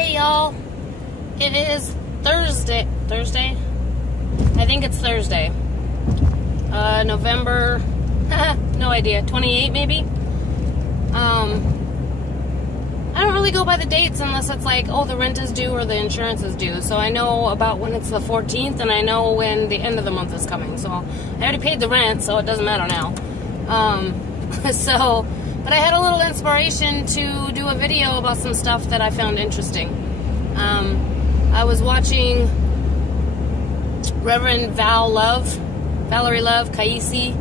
Hey y'all, it is Thursday, I think it's Thursday, November, no idea, 28 maybe. I don't really go by the dates unless it's like, oh, the rent is due or the insurance is due. So I know about when it's the 14th, and I know when the end of the month is coming. So I already paid the rent, so it doesn't matter now. But I had a little inspiration to do a video about some stuff that I found interesting. I was watching Reverend Valerie Love Kaisi.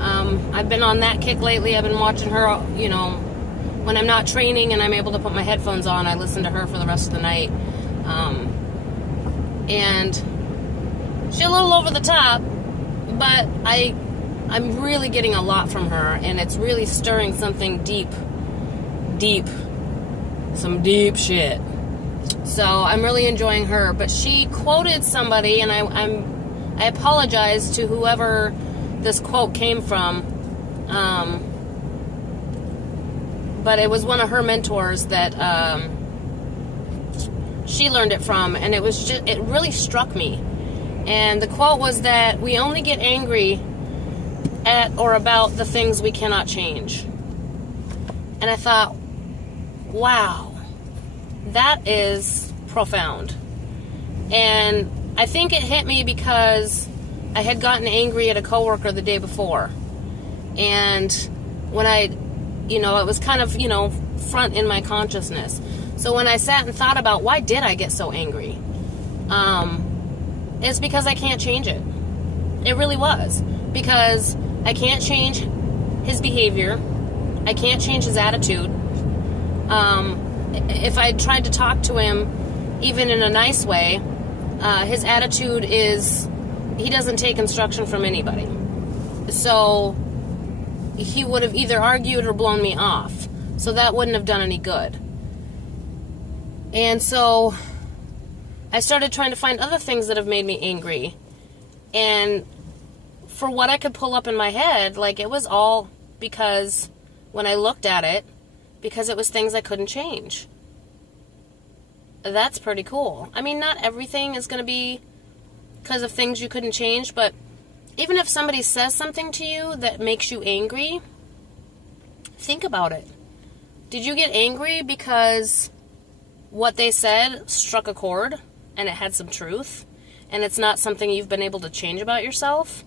I've been on that kick lately. I've been watching her, when I'm not training and I'm able to put my headphones on, I listen to her for the rest of the night. And she's a little over the top, but I'm really getting a lot from her, and it's really stirring something deep, some deep shit. So I'm really enjoying her. But she quoted somebody, and I apologize to whoever this quote came from. But it was one of her mentors that she learned it from, and it really struck me. And the quote was that we only get angry at or about the things we cannot change. And I thought, wow, that is profound. And I think it hit me because I had gotten angry at a coworker the day before. And when it was kind of, front in my consciousness. So when I sat and thought about why did I get so angry, it's because I can't change it. It really was. Because I can't change his behavior. I can't change his attitude. If I tried to talk to him, even in a nice way, his attitude is he doesn't take instruction from anybody. So he would have either argued or blown me off. So that wouldn't have done any good. And so I started trying to find other things that have made me angry. And for what I could pull up in my head, it was all because when I looked at it, because it was things I couldn't change. That's pretty cool. I mean, not everything is going to be because of things you couldn't change, but even if somebody says something to you that makes you angry, think about it. Did you get angry because what they said struck a chord and it had some truth and it's not something you've been able to change about yourself?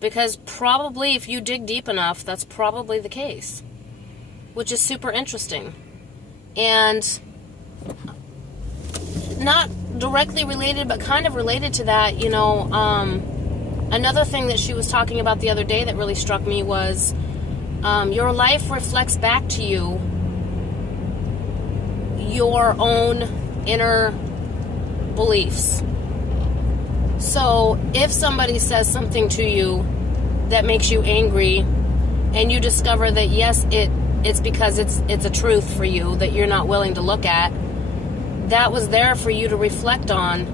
Because probably if you dig deep enough, that's probably the case, which is super interesting. And not directly related, but kind of related to that, another thing that she was talking about the other day that really struck me was your life reflects back to you your own inner beliefs. So if somebody says something to you that makes you angry and you discover that yes, it's because it's a truth for you that you're not willing to look at, that was there for you to reflect on.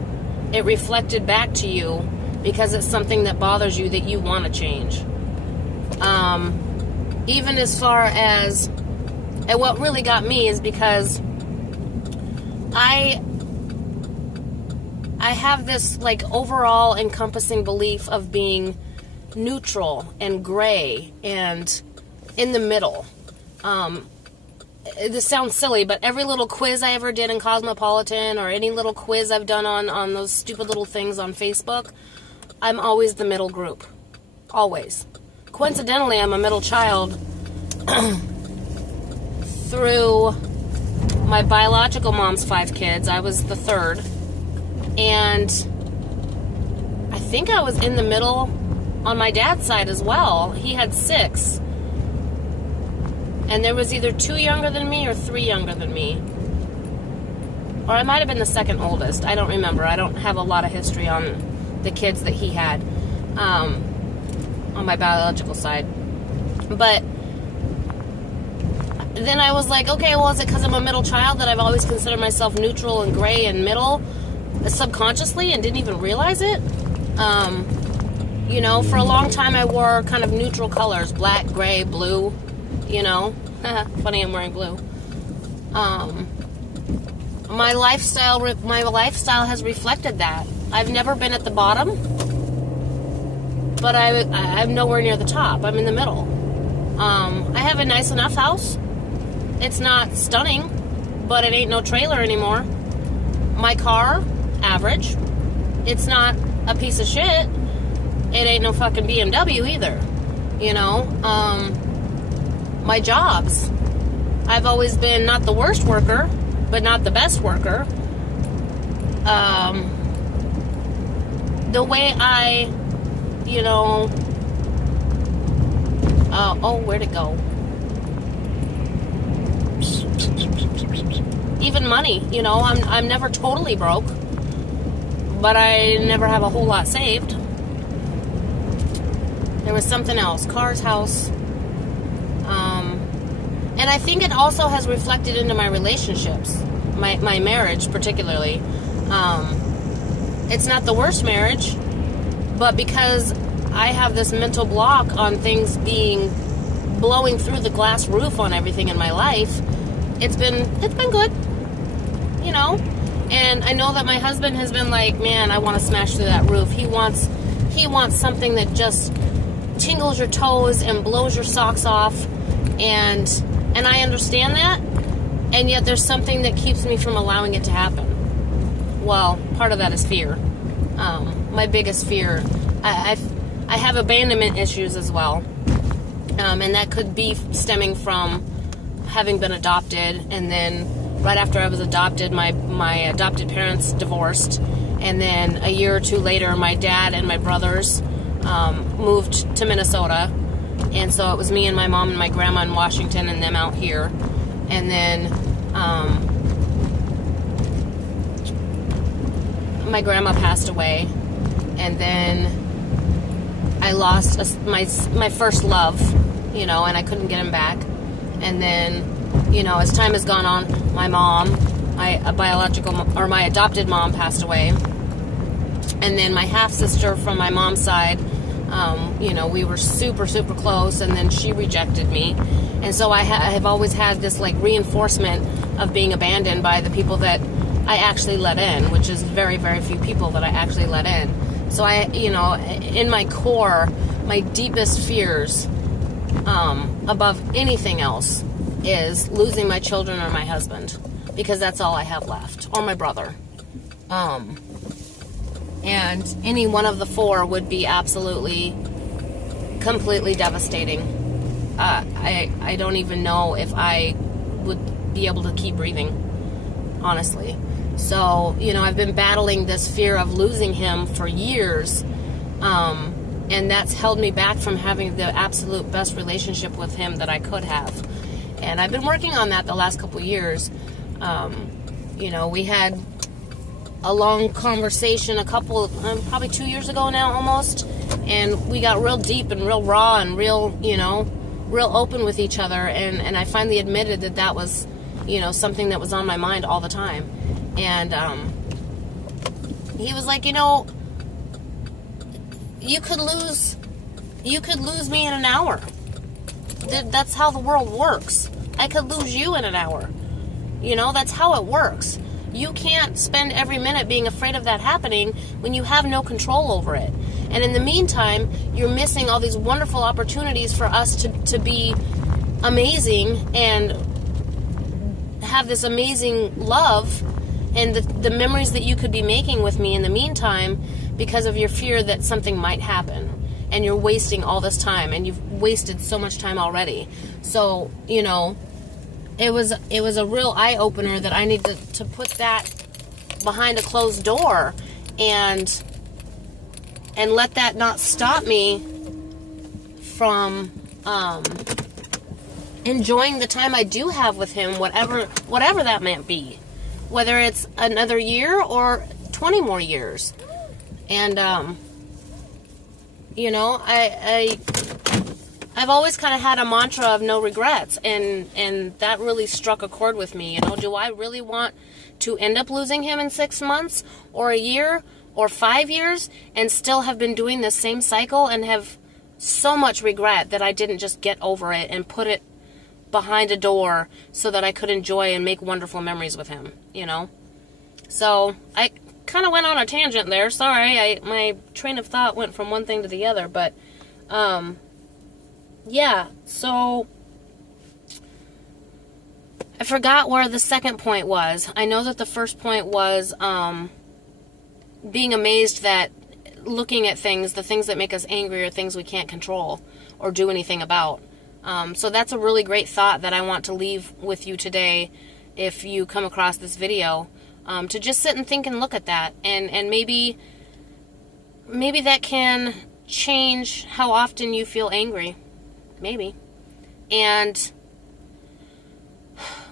It reflected back to you because it's something that bothers you that you want to change. Even as far as, and what really got me is because I have this overall encompassing belief of being neutral and gray and in the middle. This sounds silly, but every little quiz I ever did in Cosmopolitan or any little quiz I've done on those stupid little things on Facebook, I'm always the middle group. Always. Coincidentally, I'm a middle child through my biological mom's 5 kids. I was the third. And I think I was in the middle on my dad's side as well. He had 6. And there was either 2 younger than me or 3 younger than me. Or I might have been the second oldest. I don't remember. I don't have a lot of history on the kids that he had on my biological side. But then I was like, okay, well, is it because I'm a middle child that I've always considered myself neutral and gray and middle subconsciously and didn't even realize it? For a long time I wore kind of neutral colors, black, gray, blue, Funny I'm wearing blue. my lifestyle has reflected that. I've never been at the bottom, but I'm nowhere near the top. I'm in the middle. I have a nice enough house. It's not stunning, but it ain't no trailer anymore. My car, average. It's not a piece of shit. It ain't no fucking BMW either. You know? My jobs. I've always been not the worst worker, but not the best worker. The way I, you know... where'd it go? Even money, you know, I'm never totally broke, but I never have a whole lot saved. There was something else. Cars, house. And I think it also has reflected into my relationships, my marriage particularly. It's not the worst marriage, but because I have this mental block on things blowing through the glass roof on everything in my life, it's been good, you know. And I know that my husband has been like, man, I want to smash through that roof. He wants something that just tingles your toes and blows your socks off, and I understand that, and yet there's something that keeps me from allowing it to happen. Well, part of that is fear. My biggest fear, I have abandonment issues as well, and that could be stemming from having been adopted, and then right after I was adopted, my adopted parents divorced, and then a year or two later, my dad and my brothers moved to Minnesota, and so it was me and my mom and my grandma in Washington and them out here, and then my grandma passed away, and then I lost my first love, you know, and I couldn't get him back. And then, you know, as time has gone on, my mom, my adopted mom passed away. And then my half-sister from my mom's side, you know, we were super, super close, and then she rejected me. And so I have always had this, like, reinforcement of being abandoned by the people that I actually let in, which is very, very few people that I actually let in. So you know, in my core, my deepest fears, above anything else, is losing my children or my husband, because that's all I have left, or my brother. And any one of the four would be absolutely, completely devastating. I don't even know if I would be able to keep breathing, honestly. So, you know, I've been battling this fear of losing him for years, and that's held me back from having the absolute best relationship with him that I could have. And I've been working on that the last couple of years. You know, we had a long conversation probably 2 years ago now almost, and we got real deep and real raw and real, you know, real open with each other, and I finally admitted that was, you know, something that was on my mind all the time. And he was like, you know, you could lose me in an hour. That's how the world works. I could lose you in an hour. You know, that's how it works. You can't spend every minute being afraid of that happening when you have no control over it. And in the meantime, you're missing all these wonderful opportunities for us to be amazing and have this amazing love and the memories that you could be making with me in the meantime, because of your fear that something might happen. And you're wasting all this time, and you've wasted so much time already. So, you know, it was a real eye-opener that I need to put that behind a closed door and let that not stop me from enjoying the time I do have with him, whatever that might be. Whether it's another year or 20 more years. And, you know, I've always kind of had a mantra of no regrets, and that really struck a chord with me. You know, do I really want to end up losing him in 6 months or a year or 5 years and still have been doing this same cycle and have so much regret that I didn't just get over it and put it behind a door so that I could enjoy and make wonderful memories with him, you know? So I kind of went on a tangent there. Sorry, my train of thought went from one thing to the other. But yeah, so I forgot where the second point was. I know that the first point was being amazed that looking at things, the things that make us angry are things we can't control or do anything about. So that's a really great thought that I want to leave with you today if you come across this video, to just sit and think and look at that. And maybe that can change how often you feel angry. Maybe. And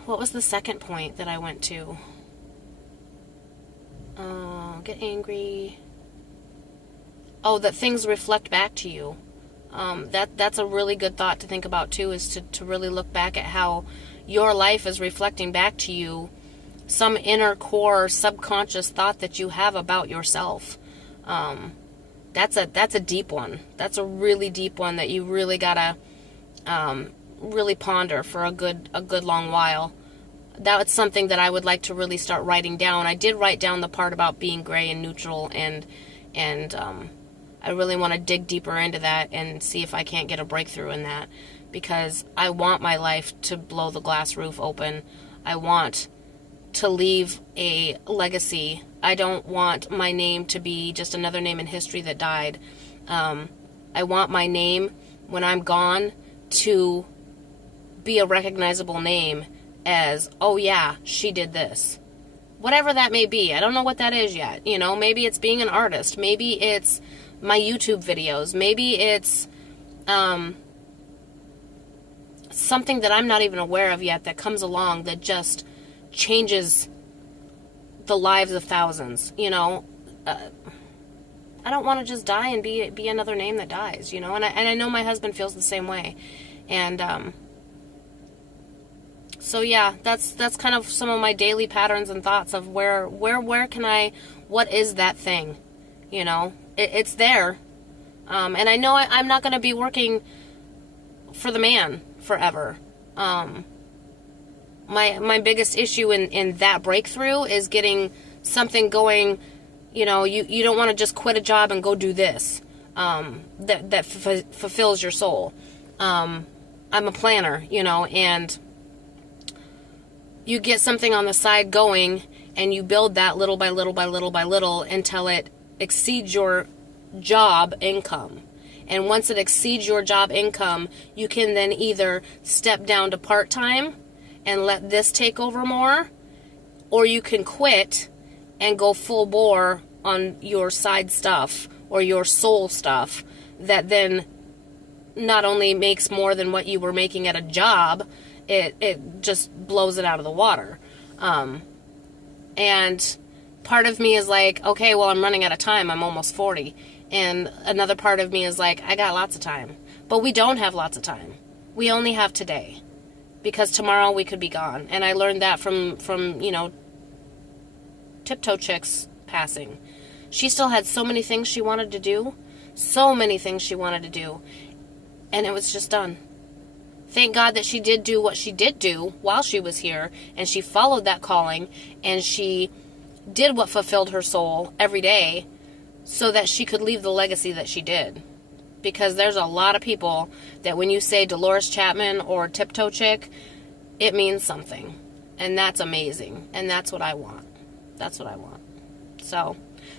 what was the second point that I went to? Get angry. Oh, that things reflect back to you. That's a really good thought to think about too, is to really look back at how your life is reflecting back to you some inner core subconscious thought that you have about yourself. That's a deep one. That's a really deep one that you really gotta really ponder for a good long while. That's something that I would like to really start writing down. I did write down the part about being gray and neutral, and I really want to dig deeper into that and see if I can't get a breakthrough in that, because I want my life to blow the glass roof open. I want to leave a legacy. I don't want my name to be just another name in history that died. I want my name, when I'm gone, to be a recognizable name as, oh yeah, she did this. Whatever that may be. I don't know what that is yet. You know, maybe it's being an artist. Maybe it's my YouTube videos. Maybe it's something that I'm not even aware of yet that comes along that just changes the lives of thousands. You know, I don't want to just die and be another name that dies. You know, and I know my husband feels the same way. And so yeah, that's kind of some of my daily patterns and thoughts of where can I, what is that thing? You know, it's there. And I know I'm not going to be working for the man forever. My biggest issue in that breakthrough is getting something going. You know, you don't want to just quit a job and go do this, that fulfills your soul. I'm a planner, you know, and you get something on the side going, and you build that little by little by little by little until it exceeds your job income. And once it exceeds your job income, you can then either step down to part-time and let this take over more, or you can quit and go full bore on your side stuff or your soul stuff that then not only makes more than what you were making at a job, it just blows it out of the water. And part of me is like, okay, well, I'm running out of time. I'm almost 40. And another part of me is like, I got lots of time. But we don't have lots of time. We only have today. Because tomorrow we could be gone. And I learned that from you know, Tiptoe Chick's passing. She still had so many things she wanted to do. So many things she wanted to do. And it was just done. Thank God that she did do what she did do while she was here, and she followed that calling, and she did what fulfilled her soul every day so that she could leave the legacy that she did. Because there's a lot of people that when you say Dolores Chapman or Tiptoe Chick, it means something. And that's amazing. And that's what I want. That's what I want. So,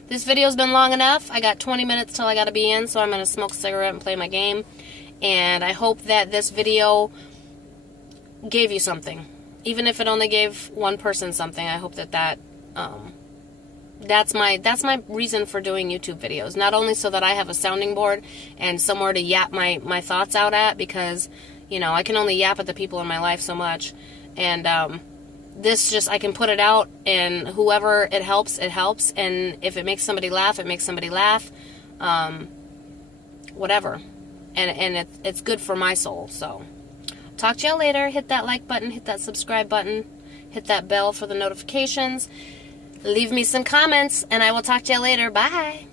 this video's been long enough. I got 20 minutes till I gotta be in, so I'm gonna smoke a cigarette and play my game. And I hope that this video gave you something. Even if it only gave one person something, I hope that that's my reason for doing YouTube videos. Not only so that I have a sounding board and somewhere to yap my thoughts out at, because, you know, I can only yap at the people in my life so much. And this just, I can put it out, and whoever it helps, and if it makes somebody laugh, it makes somebody laugh. Whatever. And it's good for my soul. So, talk to y'all later. Hit that like button, hit that subscribe button, hit that bell for the notifications. Leave me some comments, and I will talk to y'all later. Bye.